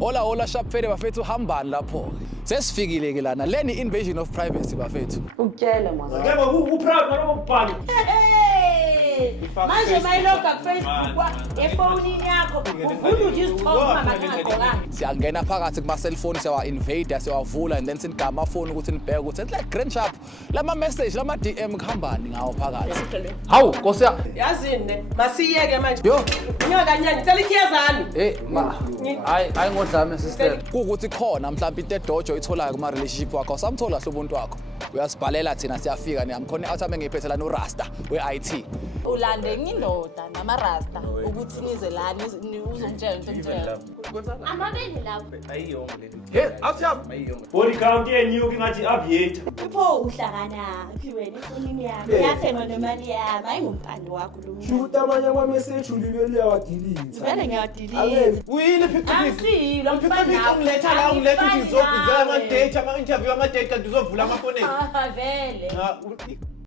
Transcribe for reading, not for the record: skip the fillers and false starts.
Hola hola shapfele bafethu hambani lapho. Sesifikile ke lana leni invasion of privacy bafethu. Ukutshela manje. Yebo uproud noma ukubhali. Manje mayiloga kuFacebook efonini yakho ufuna ukuzithoma mangaqokanga. Siyangena phakathi kuma cellphone siyawa invade siyawavula and then sinigama phone ukuthi nibheke ukuthi it's like grand sharp lama message lama DM khambani ngawo phakathi. Hawu Nkosi Yazini ne masiyeke manje. Yo Nyoka nyani ngicela ikhiyazani. Hayi ngodlame sister. Kuukuthi khona mhlawumbe into edojo itholayo kuma relationship wakho samthola sobuntu wakho. Uyasibhalela thina siyafika niyamkhona out ame ngiphethe lana uRasta we-IT. Ulande ngindoda namarasta ukuthi nize lana uzongitshela into ngitshela. Amabele lapho. Ayiyongo leli. Hey, awuthiyaphi? Ayiyongo. Body count yenyuka ngathi aviator. Upho uhlakana wena efonini yami. Yathema nemali yami ayingumpande wakho lo muntu. Shoot amanye ama message ulilo liyawadelete. Vele ngiyadelete. Uyini picture Akusilo mfana. Ungiletha la ungiletha ukuthi ngizokuzela ama date ama interview ama date kanti uzovula ama phone. Vele.